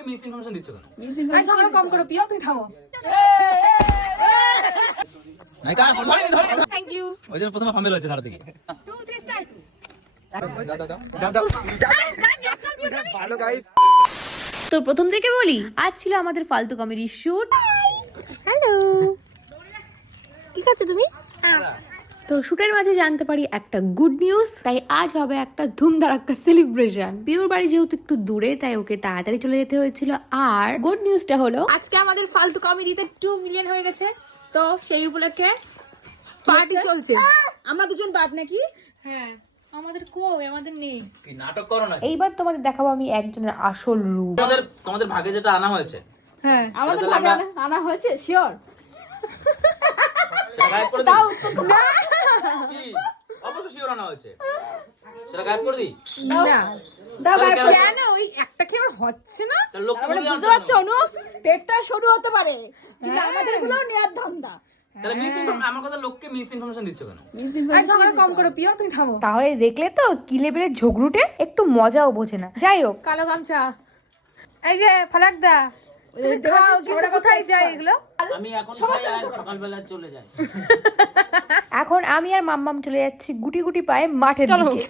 লোককে miss information দিচ্ছ কেন? আরে ঝগড়া কম করো প্রিয়, তুমি থামো। নায়িকা ধরে থ্যাংক ইউ। ওই জন্য প্রথমে ফামেল হয়েছে ধার থেকে। 2 3 স্টার্ট। হ্যালো গাইস, তো প্রথম থেকে বলি, আজ ছিল আমাদের ফালতু কমেডি শুট। হ্যালো, কি করছো তুমি? তো শুটের মাঝে জানতে পারি একটা গুড নিউজ, তাই আজ হবে একটা ধুমধারাক্কা সেলিব্রেশন। পিওর বাড়ি যেহেতু একটু দূরে, তাই ওকে তাড়াতাড়ি চলে যেতে হয়েছিল। আর গুড নিউজটা হলো আজকে আমাদের ফালতু কমেডিতে 2 মিলিয়ন হয়ে গেছে। তো সেই উপলক্ষে পার্টি চলছে। আমরা দুজন বাদ নাকি? হ্যাঁ, আমাদের আমাদের নেই। কি নাটক করো না? এইবার তোমাদের দেখাবো আমি একজনের আসল রূপ। তোমাদের ভাগে যেটা আনা হয়েছে, হ্যাঁ আমাদের ভাগে আনা হয়েছে, শিওর। সেটা গায়েব করে দাও। কি অবশ্যই শিওর আনা হয়েছে, সেটা গায়েব করে দিই। না দাও গায়েব করে। কেন ওই একটা খেয়ে আর হচ্ছে না? লোককে বুঝতে পারছো অনু, পেটটা সরু হতে পারে কিন্তু আমাদের গুলো নেয়ার ধান্দা। তাহলে মিস ইনফরমেশন, আমার কথা লোককে মিস ইনফরমেশন দিচ্ছ কেন? আরে ঝগড়া কম করো প্রিয়, তুমি থামো। তাহলে দেখলে তো কি লেভেলের ঝগড়ুটে, একটু মজাও বোঝে না। যাই হোক, কালো গামছা, এই যে ফালাক দা, কোথায় যায় এগুলো? আমি এখন সকালবেলা চলে যাই। এখন আমি আর মাম্মাম চলে যাচ্ছি গুটি গুটি পায়ে মাঠের দিকে।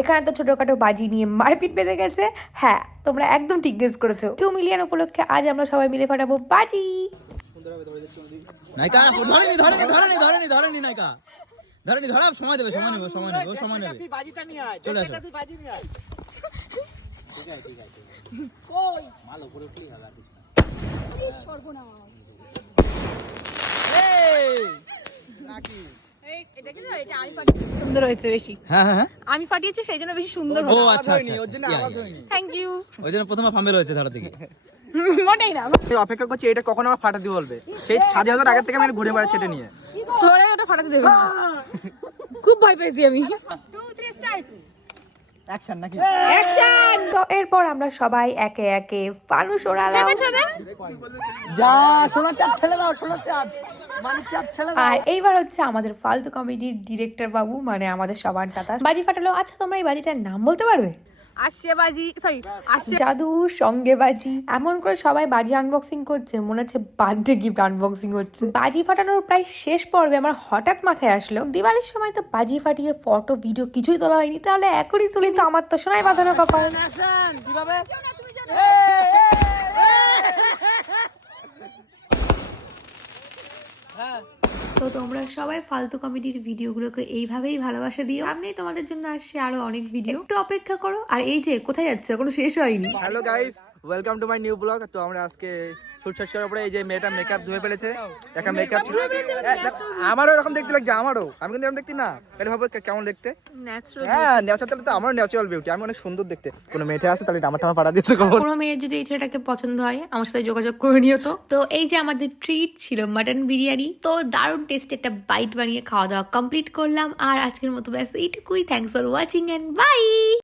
এখানে তো ছোটখাটো বাজি নিয়ে মারপিট বেঁধে গেছে। হ্যাঁ, তোমরা একদম ঠিক গেস করেছো। 2 মিলিয়ন উপলক্ষে আজ আমরা সবাই মিলে ফাটাবো বাজি। নায়িকা ধরেনি নায়িকা ধরা, সময় দেবে, সময় নেবে। বাজিটা নিয়ে আয়, চলে আসো। তুই বাজি নিয়ে আয়। কই মাল উপরে উঠলি হবে আর কিছু সর্বনাশ। এই নাকি এই এটা কি না, এটা আমি ফাটিয়েছি, সুন্দর হয়েছে বেশি। হ্যাঁ আমি ফাটিয়েছি, সেই জন্য বেশি সুন্দর হলো। ও আচ্ছা, ওর জন্য আওয়াজ হয়নি। Thank you. ওই জন্য প্রথমে ফামেল হয়েছে ধার থেকে। মোটেই না, আমি অপেক্ষা করছি এটা কখন আমার ফাটাতে বলবে। সেই 6000 আগে থেকে আমি ঘুরে বেড়াচ্ছি এটা নিয়ে। তোরে ওটা ফাটাতে দেবে না। খুব ভয় পেয়েছি আমি। 2 3 স্টার্ট। অ্যাকশন নাকি? অ্যাকশন। তো এরপর আমরা সবাই একে একে ফানুস ওড়ালাম। যা সোনার চাঁদ ছেড়ে দাও, সোনার চাঁদ মানে চাঁদ ছেড়ে দাও। আর এইবার হচ্ছে আমাদের ফালতু কমেডির ডিরেক্টর বাবু, মানে আমাদের সবার দাদা বাজি ফাটালো। আচ্ছা, তোমরা এই বাজিটার নাম বলতে পারবে? জাদু সঙ্গে বাজি। এমন করে সবাই বাজি আনবক্সিং করছে, মনে হচ্ছে বার্থডে গিফট আনবক্সিং হচ্ছে। বাজি ফাটানোর প্রায় শেষ পর্বে আমার হঠাৎ মাথায় আসলো, দিওয়ালির সময় তো বাজি ফাটিয়ে ফটো ভিডিও কিছুই তোলা হয়নি, তাহলে এখনই তুলি তো আমার তো সোনায় বাঁধানো কপাল। কিভাবে? তো তোমরা সবাই ফালতু কমেডির ভিডিওগুলোকে এইভাবেই ভালোবাসা দিও। সামনে তোমাদের জন্য আসছে আরো অনেক ভিডিও, একটু অপেক্ষা করো। আর এই যে কোথায় যাচ্ছে, এখনো শেষ হয়নি। Hello guys, welcome to my new blog. তো আমরা আজকে শুট শেষ করার পরে এই যে মেয়েটা মেকআপ ধুয়ে ফেলেছে, একটা মেকআপ ছিল। আমারও এরকম দেখতে লাগছে, আমারও। আমি কিন্তু এরকম দেখতে না, তাহলে ভাবো কেমন দেখতে। হ্যাঁ, ন্যাচারাল তো আমারও ন্যাচারাল বিউটি, আমি অনেক সুন্দর দেখতে। কোনো মেয়েটা আছে তাহলে আমার টাকা পাঠা দিতে কখন। কোনো মেয়ের যদি এই ছেলেটাকে পছন্দ হয়, আমার সাথে যোগাযোগ করে নিও। তো এই যে আমাদের ট্রিট ছিল মাটন বিরিয়ানি, তো দারুণ টেস্টি একটা বাইট বানিয়ে খাওয়া দাওয়া কমপ্লিট করলাম। আর আজকের মতো ব্যাস এইটুকুই। Thanks for watching and by.